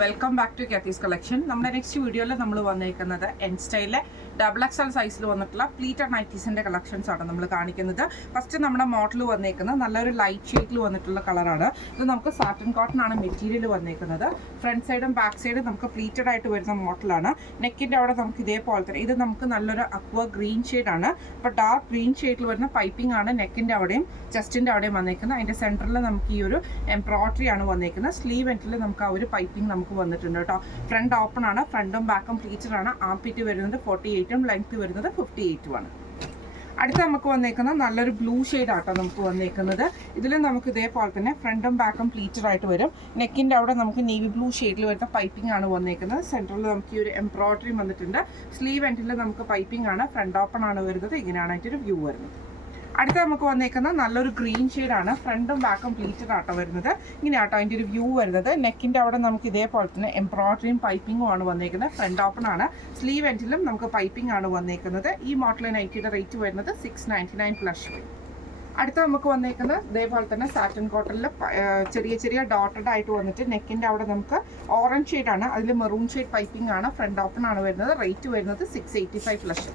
Welcome back to Kathy's collection. നമ്മുടെ next വീഡിയോയിൽ നമ്മൾ വന്നിരിക്കുന്നത് എൻ സ്റ്റൈലിലെ XXL സൈസിൽ വന്നിട്ടുള്ള പ്ലീറ്റഡ് നൈറ്റീസിൻ്റെ കളക്ഷൻസ് ആണ് നമ്മൾ കാണിക്കുന്നത്. ഫസ്റ്റ് നമ്മുടെ മോഡൽ വന്നേക്കുന്നത് നല്ലൊരു ലൈറ്റ് ഷെയ്ഡിൽ വന്നിട്ടുള്ള കളറാണ്. ഇത് നമുക്ക് സാറ്റൻ കോട്ടൺ ആണ് മെറ്റീരിയൽ വന്നേക്കുന്നത്. ഫ്രണ്ട് സൈഡും ബാക്ക് സൈഡും നമുക്ക് പ്ലീറ്റഡ് ആയിട്ട് വരുന്ന മോഡലാണ്. നെക്കിൻ്റെ അവിടെ നമുക്ക് ഇതേപോലെ തന്നെ ഇത് നമുക്ക് നല്ലൊരു അക്വ ഗ്രീൻ ഷെയ്ഡാണ്. അപ്പോൾ ഡാർക്ക് ഗ്രീൻ ഷെയ്ഡിൽ വരുന്ന പൈപ്പിംഗ് ആണ് നെക്കിൻ്റെ അവിടെയും ചെസ്റ്റിൻ്റെ അവിടെയും വന്നേക്കുന്നത്. അതിൻ്റെ സെൻറ്ററിൽ നമുക്ക് ഈ ഒരു എംബ്രോയിഡറി ആണ് വന്നേക്കുന്നത്. സ്ലീവ് എൻഡിൽ നമുക്ക് ആ ഒരു പൈപ്പിംഗ് നമുക്ക് വന്നിട്ടുണ്ട് കേട്ടോ. ഫ്രണ്ട് ഓപ്പൺ ആണ്, ഫ്രണ്ടും ബാക്കും പ്ലീറ്റഡ് ആണ്. ആംപിറ്റ് വരുന്നത് 48ഉം ലെങ്ത് വരുന്നത് 58ഉമാണ്. അടുത്ത നമുക്ക് വന്നേക്കുന്നത് നല്ലൊരു ബ്ലൂ ഷെയ്ഡ് ആട്ടോ നമുക്ക് വന്നേക്കുന്നത്. ഇതിൽ നമുക്ക് ഇതേപോലെ തന്നെ ഫ്രണ്ടും ബാക്കും പ്ലീറ്റഡ് ആയിട്ട് വരും. നെക്കിൻ്റെ അവിടെ നമുക്ക് നേവി ബ്ലൂ ഷെയ്ഡിൽ വരുന്ന പൈപ്പിംഗ് ആണ് വന്നേക്കുന്നത്. സെൻറ്ററിൽ നമുക്ക് ഈ ഒരു എംബ്രോയിഡറി വന്നിട്ടുണ്ട്. സ്ലീവ് എൻഡിൽ നമുക്ക് പൈപ്പിംഗ് ആണ്, ഫ്രണ്ട് ഓപ്പൺ ആണ് വരുന്നത്. ഇങ്ങനെയാണ് അതിൻ്റെ ഒരു വ്യൂ വരുന്നത്. അടുത്ത നമുക്ക് വന്നേക്കുന്ന നല്ലൊരു ഗ്രീൻ ഷെയ്ഡാണ്. ഫ്രണ്ടും ബാക്കും പ്ലീറ്റഡ് ആട്ടോ വരുന്നത്. ഇങ്ങനെയാട്ടോ അതിൻ്റെ ഒരു വ്യൂ വരുന്നത്. നെക്കിൻ്റെ അവിടെ നമുക്ക് ഇതേപോലെ തന്നെ എംബ്രോയിഡറിയും പൈപ്പിങ്ങും ആണ് വന്നേക്കുന്നത്. ഫ്രണ്ട് ഓപ്പൺ ആണ്. സ്ലീവ് എൻഡിലും നമുക്ക് പൈപ്പിംഗ് ആണ് വന്നേക്കുന്നത്. ഈ മോഡൽ നൈറ്റിയുടെ റേറ്റ് വരുന്നത് 699 പ്ലസ്. അടുത്ത നമുക്ക് വന്നേക്കുന്നത് ഇതേപോലെ തന്നെ സാറ്റൻ കോട്ടണിൽ ചെറിയ ചെറിയ ഡോട്ടഡ് ആയിട്ട് വന്നിട്ട് നെക്കിൻ്റെ അവിടെ നമുക്ക് ഓറഞ്ച് ഷെയ്ഡാണ്. അതിൽ മെറൂൺ ഷെയ്ഡ് പൈപ്പിംഗ് ആണ്. ഫ്രണ്ട് ഓപ്പൺ ആണ് വരുന്നത്. റേറ്റ് വരുന്നത് 685 പ്ലസ്.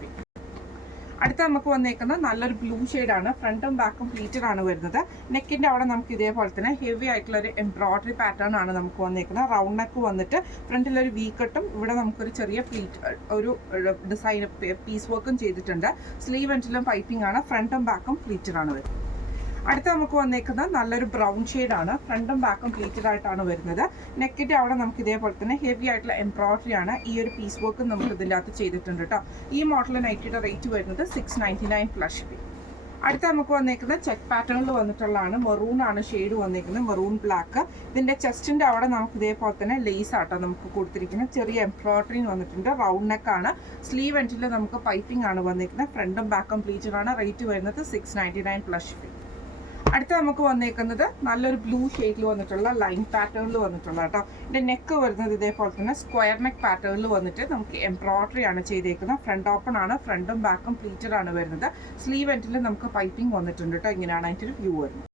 അടുത്ത നമുക്ക് വന്നേക്കുന്നത് നല്ലൊരു ബ്ലൂ ഷെയ്ഡാണ്. ഫ്രണ്ടും ബാക്കും പ്ലീറ്റഡ് ആണ് വരുന്നത്. നെക്കിൻ്റെ അവിടെ നമുക്ക് ഇതേപോലെ തന്നെ ഹെവി ആയിട്ടുള്ള ഒരു എംബ്രോയിഡറി പാറ്റേൺ ആണ് നമുക്ക് വന്നേക്കുന്നത്. റൗണ്ട് നെക്ക് വന്നിട്ട് ഫ്രണ്ടിലൊരു വി കട്ടും ഇവിടെ നമുക്കൊരു ചെറിയ ഒരു ഡിസൈൻ പീസ് വർക്കും ചെയ്തിട്ടുണ്ട്. സ്ലീവ് എൻഡിലും പൈപ്പിംഗ് ആണ്. ഫ്രണ്ടും ബാക്കും പ്ലീറ്റഡ് ആണ് വരുന്നത്. അടുത്ത നമുക്ക് വന്നേക്കുന്നത് നല്ലൊരു ബ്രൗൺ ഷെയ്ഡാണ്. ഫ്രണ്ടും ബാക്കും പ്ലീറ്റഡ് ആയിട്ടാണ് വരുന്നത്. നെക്കിൻ്റെ അവിടെ നമുക്ക് ഇതേപോലെ തന്നെ ഹെവി ആയിട്ടുള്ള എംബ്രോയിഡറി ആണ്. ഈ ഒരു പീസ് വർക്കും നമുക്ക് ഇതിൻ്റെ അകത്ത് ചെയ്തിട്ടുണ്ട് കേട്ടോ. ഈ മോഡൽ നൈറ്റിയുടെ റേറ്റ് വരുന്നത് 699 പ്ലസ്. അടുത്ത നമുക്ക് വന്നേക്കുന്നത് ചെക്ക് പാറ്റേണിൽ വന്നിട്ടുള്ളതാണ്. മെറൂൺ ആണ് ഷെയ്ഡ് വന്നേക്കുന്നത്, മെറൂൺ ബ്ലാക്ക്. ഇതിൻ്റെ ചെസ്റ്റിൻ്റെ അവിടെ നമുക്ക് ഇതേപോലെ തന്നെ ലേസ് ആട്ടോ നമുക്ക് കൊടുത്തിരിക്കുന്നത്. ചെറിയ എംബ്രോയിഡറി വന്നിട്ടുണ്ട്. റൗണ്ട് നെക്കാണ്. സ്ലീവ് എൻഡിൽ നമുക്ക് പൈപ്പിംഗ് ആണ് വന്നേക്കുന്നത്. ഫ്രണ്ടും ബാക്കും പ്ലീറ്റഡ് ആണ്. റേറ്റ് വരുന്നത് 699 പ്ലസ്. അടുത്ത നമുക്ക് വന്നേക്കുന്നത് നല്ലൊരു ബ്ലൂ ഷെയ്ഡിൽ വന്നിട്ടുള്ള ലൈൻ പാറ്റേണിൽ വന്നിട്ടുള്ള കേട്ടോ. ഇതിൻ്റെ നെക്ക് വരുന്നത് ഇതേപോലെ തന്നെ സ്ക്വയർ നെക്ക് പാറ്റേണിൽ വന്നിട്ട് നമുക്ക് എംബ്രോയിഡറി ആണ് ചെയ്തേക്കുന്നത്. ഫ്രണ്ട് ഓപ്പൺ ആണ്. ഫ്രണ്ടും ബാക്കും പ്ലീറ്റഡ് ആണ് വരുന്നത്. സ്ലീവ് എൻഡിൽ നമുക്ക് പൈപ്പിംഗ് വന്നിട്ടുണ്ട് കേട്ടോ. ഇങ്ങനെയാണ് അതിൻ്റെ ഒരു വ്യൂ വരുന്നത്.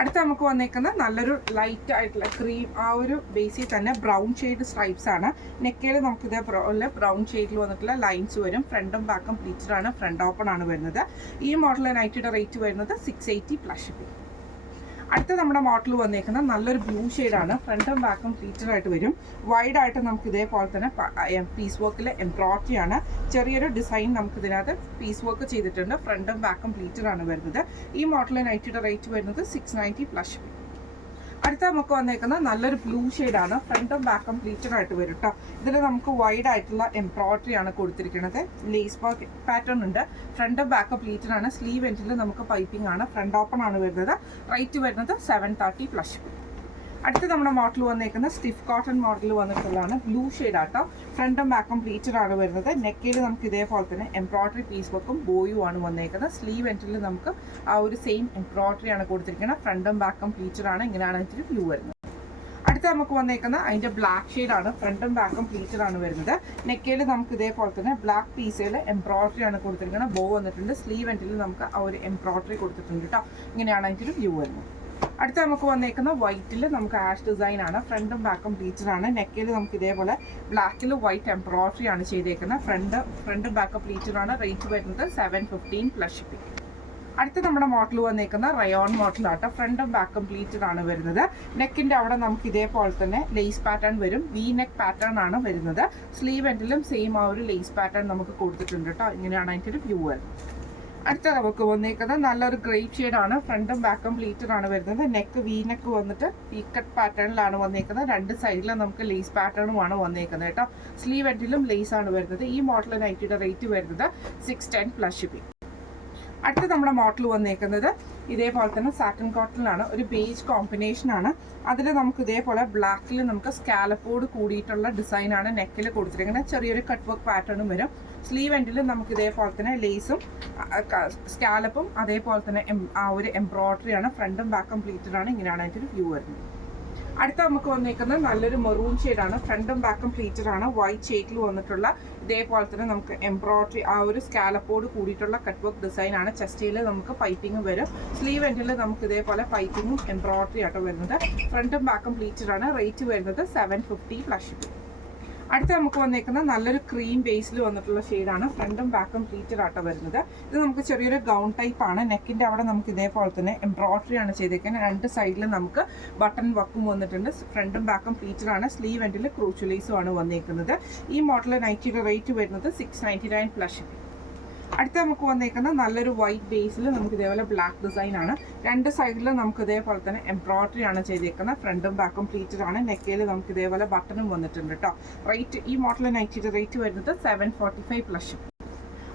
അടുത്ത നമുക്ക് വന്നേക്കുന്നത് നല്ലൊരു ലൈറ്റ് ആയിട്ടുള്ള ക്രീം ആ ഒരു ബേസിൽ തന്നെ ബ്രൗൺ ഷെയ്ഡ് സ്ട്രൈപ്സ് ആണ്. നെക്കയിൽ നമുക്ക് ഇതേപോലെ ബ്രൗൺ ഷെയ്ഡിൽ വന്നിട്ടുള്ള ലൈൻസ് വരും. ഫ്രണ്ടും ബാക്കും പ്ലീറ്റഡ് ആണ്. ഫ്രണ്ട് ഓപ്പൺ ആണ് വരുന്നത്. ഈ മോഡൽ നൈറ്റിയുടെ റേറ്റ് വരുന്നത് 680 പ്ലസ്. അടുത്ത നമ്മുടെ മോഡൽ വന്നേക്കുന്നത് നല്ലൊരു ബ്ലൂ ഷെയ്ഡാണ്. ഫ്രണ്ടും ബാക്കും പ്ലീറ്റഡ് ആയിട്ട് വരും. വൈഡ് ആയിട്ട് നമുക്ക് ഇതേപോലെ തന്നെ പീസ് വർക്കിൽ എംബ്രോയിഡറി ആണ്. ചെറിയൊരു ഡിസൈൻ നമുക്ക് ഇതിനകത്ത് പീസ് വർക്ക് ചെയ്തിട്ടുണ്ട്. ഫ്രണ്ടും ബാക്കും പ്ലീറ്റഡ് ആണ് വരുന്നത്. ഈ മോഡൽ നൈറ്റിയുടെ റേറ്റ് വരുന്നത് 690 പ്ലസ്. അടുത്ത നമുക്ക് വന്നേക്കുന്നത് നല്ലൊരു ബ്ലൂ ഷെയ്ഡാണ്. ഫ്രണ്ടും ബാക്കും പ്ലീറ്റഡ് ആയിട്ട് വരും കേട്ടോ. ഇതിൽ നമുക്ക് വൈഡ് ആയിട്ടുള്ള എംബ്രോയിഡറി ആണ് കൊടുത്തിരിക്കുന്നത്. ലേസ് പാറ്റേൺ ഉണ്ട്. ഫ്രണ്ടും ബാക്കും പ്ലീറ്റഡ് ആണ്. സ്ലീവ് എൻഡിൽ നമുക്ക് പൈപ്പിംഗ് ആണ്. ഫ്രണ്ട് ഓപ്പൺ ആണ് വരുന്നത്. റേറ്റ് വരുന്നത് 730 പ്ലസ്. അടുത്ത നമ്മുടെ മോഡൽ വന്നേക്കുന്നത് സ്റ്റിഫ് കോട്ടൺ മോഡൽ വന്നിട്ടുള്ളതാണ്. ബ്ലൂ ഷെയ്ഡ് ആട്ടോ. ഫ്രണ്ടും ബാക്കും പ്ലീറ്റഡ് ആണ് വരുന്നത്. നെക്കിൽ നമുക്ക് ഇതേപോലെ തന്നെ എംബ്രോയിഡറി പീസ് വർക്കും ബോയും ആണ് വന്നേക്കുന്നത്. സ്ലീവ് എൻഡിൽ നമുക്ക് ആ ഒരു സെയിം എംബ്രോയിഡറി ആണ് കൊടുത്തിരിക്കുന്നത്. ഫ്രണ്ടും ബാക്കും പ്ലീറ്റഡ് ആണ്. ഇങ്ങനെയാണ് അതിൻ്റെ വ്യൂ വരുന്നത്. അടുത്ത നമുക്ക് വന്നേക്കുന്നത് അതിൻ്റെ ബ്ലാക്ക് ഷെയ്ഡാണ്. ഫ്രണ്ടും ബാക്കും പ്ലീറ്റഡ് ആണ് വരുന്നത്. നെക്കയിൽ നമുക്ക് ഇതേപോലെ തന്നെ ബ്ലാക്ക് പീസിൽ എംബ്രോയിഡറി ആണ് കൊടുത്തിരിക്കുന്നത്. ബോ വന്നിട്ടുണ്ട്. സ്ലീവ് എൻഡിൽ നമുക്ക് ആ ഒരു എംബ്രോയിഡറി കൊടുത്തിട്ടുണ്ട് കേട്ടോ. ഇങ്ങനെയാണ് അതിൻ്റെ ഒരു വ്യൂ വരുന്നത്. അടുത്ത നമുക്ക് വന്നേക്കുന്ന വൈറ്റിൽ നമുക്ക് ആഷ് ഡിസൈൻ ആണ്. ഫ്രണ്ടും ബാക്കും പ്ലീറ്റഡ് ആണ്. നെക്കിൽ നമുക്ക് ഇതേപോലെ ബ്ലാക്കിൽ വൈറ്റ് എംബ്രോയിഡറി ആണ് ചെയ്തേക്കുന്നത്. ഫ്രണ്ടും ബാക്കും പ്ലീറ്റഡ് ആണ്. റേറ്റ് വരുന്നത് 715 പ്ലസ്. അടുത്ത നമ്മുടെ മോഡൽ വന്നേക്കുന്ന റയോൺ മോഡലാട്ടോ. ഫ്രണ്ടും ബാക്കും പ്ലീറ്റഡ് ആണ് വരുന്നത്. നെക്കിൻ്റെ അവിടെ നമുക്ക് ഇതേപോലെ തന്നെ ലേസ് പാറ്റേൺ വരും. വി നെക്ക് പാറ്റേൺ ആണ് വരുന്നത്. സ്ലീവ് എൻഡിലും സെയിം ആ ഒരു ലേസ് പാറ്റേൺ നമുക്ക് കൊടുത്തിട്ടുണ്ട് കേട്ടോ. ഇങ്ങനെയാണ് അതിൻ്റെ ഒരു വ്യൂ വരുന്നത്. അടുത്ത നമുക്ക് വന്നേക്കുന്നത് നല്ലൊരു ഗ്രേപ്പ് ഷെയ്ഡാണ്. ഫ്രണ്ടും ബാക്കും പ്ലീറ്റഡ് ആണ് വരുന്നത്. നെക്ക് വി നെക്ക് വന്നിട്ട് പീ കട്ട് പാറ്റേണിലാണ് വന്നേക്കുന്നത്. രണ്ട് സൈഡിലും നമുക്ക് ലേസ് പാറ്റേണുമാണ് വന്നേക്കുന്നത് കേട്ടോ. സ്ലീവ് എൻഡിലും ലേസ് ആണ് വരുന്നത്. ഈ മോഡൽ നൈറ്റിയുടെ റേറ്റ് വരുന്നത് 610 പ്ലസ്. അടുത്ത നമ്മുടെ മോഡൽ വന്നേക്കുന്നത് ഇതേപോലെ തന്നെ സാറ്റൻ കോട്ടണിലാണ്. ഒരു ബേജ് കോമ്പിനേഷൻ ആണ്. അതിൽ നമുക്ക് ഇതേപോലെ ബ്ലാക്കിൽ നമുക്ക് സ്കാലപ്പോട് കൂടിയിട്ടുള്ള ഡിസൈനാണ് നെക്കിൽ കൊടുത്തിരിക്കുന്നത്. ചെറിയൊരു കട്ട് വർക്ക് പാറ്റേണും വരും. സ്ലീവ് എൻഡിൽ നമുക്ക് ഇതേപോലെ തന്നെ ലേസും സ്കാലപ്പും അതേപോലെ തന്നെ ആ ഒരു എംബ്രോയിഡറി ആണ്. ഫ്രണ്ടും ബാക്കും പ്ലീറ്റഡ് ആണ്. ഇങ്ങനെയാണ് അതിൻ്റെ ഒരു വ്യൂ വരുന്നത്. അടുത്ത നമുക്ക് വന്നേക്കുന്നത് നല്ലൊരു മെറൂൺ ഷെയ്ഡാണ്. ഫ്രണ്ടും ബാക്കും പ്ലീറ്റഡ് ആണ്. വൈറ്റ് ഷെയ്ഡിൽ വന്നിട്ടുള്ള ഇതേപോലെ തന്നെ നമുക്ക് എംബ്രോയിഡറി ആ ഒരു സ്കാലപ്പോട് കൂടിയിട്ടുള്ള കട്ട് വർക്ക് ഡിസൈൻ ആണ്. ചെസ്റ്റിൽ നമുക്ക് പൈപ്പിംഗ് വരും. സ്ലീവ് എൻഡിൽ നമുക്ക് ഇതേപോലെ പൈപ്പിങ്ങും എംബ്രോയിഡറി ആയിട്ട് വരുന്നത്. ഫ്രണ്ടും ബാക്കും പ്ലീറ്റഡ് ആണ്. റേറ്റ് വരുന്നത് 750 പ്ലസ്. അടുത്ത നമുക്ക് വന്നേക്കുന്ന നല്ലൊരു ക്രീം ബേസിൽ വന്നിട്ടുള്ള ഷെയ്ഡാണ്. ഫ്രണ്ടും ബാക്കും പ്ലീറ്റഡ് ആയിട്ട് വരുന്നത്. ഇത് നമുക്ക് ചെറിയൊരു ഗൗൺ ടൈപ്പ് ആണ്. നെക്കിൻ്റെ അവിടെ നമുക്ക് ഇതേപോലെ തന്നെ എംബ്രോയിഡറി ആണ് ചെയ്തേക്കുന്നത്. രണ്ട് സൈഡിലും നമുക്ക് ബട്ടൺ വർക്കും വന്നിട്ടുണ്ട്. ഫ്രണ്ടും ബാക്കും പ്ലീറ്റഡ് ആണ്. സ്ലീവ് എൻഡിൽ ക്രൂച്ചുലേസും ആണ് വന്നേക്കുന്നത്. ഈ മോഡൽ നൈറ്റിയുടെ റേറ്റ് വരുന്നത് 699 പ്ലസ്. അടുത്ത നമുക്ക് വന്നേക്കുന്നത് നല്ലൊരു വൈറ്റ് ബേസിൽ നമുക്ക് ഇതേപോലെ ബ്ലാക്ക് ഡിസൈൻ ആണ്. രണ്ട് സൈഡിലും നമുക്ക് ഇതേപോലെ തന്നെ എംബ്രോയിഡറി ആണ് ചെയ്തേക്കുന്നത്. ഫ്രണ്ടും ബാക്കും പ്ലീറ്റഡ് ആണ്. നെക്കയിൽ നമുക്ക് ഇതേപോലെ ബട്ടണും വന്നിട്ടുണ്ട് കേട്ടോ. റേറ്റ് ഈ മോഡൽ നൈറ്റിയുടെ റേറ്റ് വരുന്നത് 745 പ്ലസ്.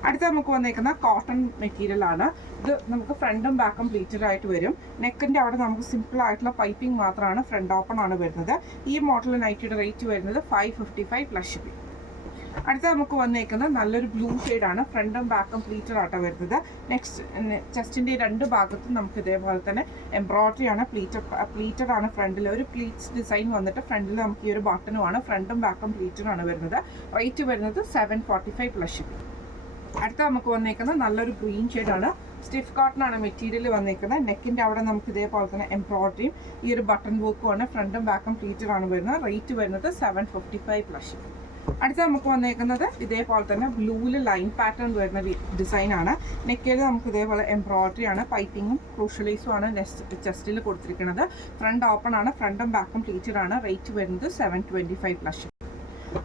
അടുത്ത നമുക്ക് വന്നേക്കുന്ന കോട്ടൺ മെറ്റീരിയൽ ആണ്. ഇത് നമുക്ക് ഫ്രണ്ടും ബാക്കും പ്ലീറ്റഡ് ആയിട്ട് വരും. നെക്കിൻ്റെ അവിടെ നമുക്ക് സിമ്പിൾ ആയിട്ടുള്ള പൈപ്പിംഗ് മാത്രമാണ്. ഫ്രണ്ട് ഓപ്പൺ ആണ് വരുന്നത്. ഈ മോഡൽ നൈറ്റിയുടെ റേറ്റ് വരുന്നത് 555 പ്ലസ്. അടുത്ത നമുക്ക് വന്നേക്കുന്നത് നല്ലൊരു ബ്ലൂ ഷെയ്ഡാണ്. ഫ്രണ്ടും ബാക്കും പ്ലീറ്റഡ് ആട്ടോ വരുന്നത്. നെക്സ്റ്റ് ചെസ്റ്റിൻ്റെ രണ്ട് ഭാഗത്തും നമുക്ക് ഇതേപോലെ തന്നെ എംബ്രോയിഡറി ആണ്. പ്ലീറ്റഡ് ആണ്. ഫ്രണ്ടിൽ ഒരു പ്ലീറ്റ്സ് ഡിസൈൻ വന്നിട്ട് ഫ്രണ്ടിൽ നമുക്ക് ഈ ഒരു ബട്ടണുമാണ്. ഫ്രണ്ടും ബാക്കും പ്ലീറ്റഡ് ആണ് വരുന്നത്. റേറ്റ് വരുന്നത് 745 പ്ലസ്. അടുത്ത നമുക്ക് വന്നേക്കുന്നത് നല്ലൊരു ഗ്രീൻ ഷെയ്ഡാണ്. സ്റ്റിഫ് കോട്ടൺ ആണ് മെറ്റീരിയൽ വന്നേക്കുന്നത്. നെക്കിൻ്റെ അവിടെ നമുക്ക് ഇതേപോലെ തന്നെ എംബ്രോയിഡറിയും ഈ ഒരു ബട്ടൺ വർക്കുമാണ്. ഫ്രണ്ടും ബാക്കും പ്ലീറ്റഡ് ആണ് വരുന്നത്. റേറ്റ് വരുന്നത് 755 പ്ലസ്. അടുത്ത നമുക്ക് വന്നേക്കുന്നത് ഇതേപോലെ തന്നെ ബ്ലൂവിൽ ലൈൻ പാറ്റേൺ വരുന്ന ഡിസൈനാണ്. നെക്കിൽ നമുക്ക് ഇതേപോലെ എംബ്രോയിഡറി ആണ്. പൈപ്പിങ്ങും ക്രൂഷ്യലൈസും ആണ് ചെസ്റ്റിൽ കൊടുത്തിരിക്കുന്നത്. ഫ്രണ്ട് ഓപ്പൺ ആണ്. ഫ്രണ്ടും ബാക്കും പ്ലീറ്റഡ് ആണ്. റേറ്റ് വരുന്നത് 725 പ്ലസ്.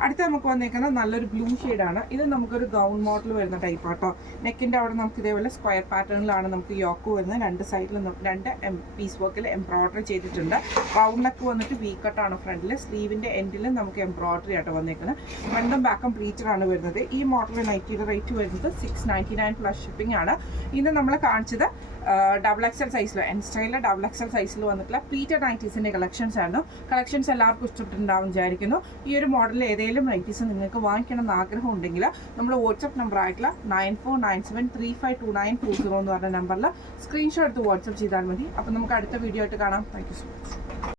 അടുത്ത നമുക്ക് വന്നേക്കുന്നത് നല്ലൊരു ബ്ലൂ ഷെയ്ഡാണ്. ഇത് നമുക്കൊരു ഗൗൺ മോഡൽ വരുന്ന ടൈപ്പ് ആട്ടോ. നെക്കിൻ്റെ അവിടെ നമുക്ക് ഇതേപോലെ സ്ക്വയർ പാറ്റേണിലാണ് നമുക്ക് യോക്ക് വരുന്നത്. രണ്ട് സൈഡിലും രണ്ട് പീസ് വർക്കിൽ എംബ്രോയിഡറി ചെയ്തിട്ടുണ്ട്. റൗണ്ട് നെക്ക് വന്നിട്ട് വി കട്ടാണ് ഫ്രണ്ടിൽ. സ്ലീവിൻ്റെ എൻഡിലും നമുക്ക് എംബ്രോയിഡറി ആയിട്ട് വന്നേക്കുന്നത്. ഫ്രണ്ടും ബാക്കും പ്ലീറ്റഡ് ആണ് വരുന്നത്. ഈ മോഡൽ നൈറ്റിയുടെ റേറ്റ് വരുന്നത് 699 പ്ലസ് ഷിപ്പിംഗ് ആണ്. ഇന്ന് നമ്മൾ കാണിച്ചത് XXL സൈസിൽ എൻ സ്റ്റൈലിൽ XXL സൈസിൽ വന്നിട്ടുള്ള പ്ലീറ്റഡ് നൈറ്റീസിൻ്റെ കളക്ഷൻസ് ആയിരുന്നു. കളക്ഷൻസ് എല്ലാവർക്കും ഇഷ്ടപ്പെട്ടിട്ടുണ്ടാവും വിചാരിക്കുന്നു. ഈ ഒരു മോഡലിൽ ഏതെങ്കിലും നൈറ്റീസ് നിങ്ങൾക്ക് വാങ്ങിക്കണം എന്ന് ആഗ്രഹം ഉണ്ടെങ്കിൽ നമ്മുടെ വാട്സപ്പ് നമ്പർ ആയിട്ടുള്ള 9497352920 എന്ന് പറഞ്ഞ നമ്പറിൽ സ്ക്രീൻഷോട്ട് എടുത്ത് വാട്സപ്പ് ചെയ്താൽ മതി. അപ്പോൾ നമുക്ക് അടുത്ത വീഡിയോ ആയിട്ട് കാണാം. Thank you so much.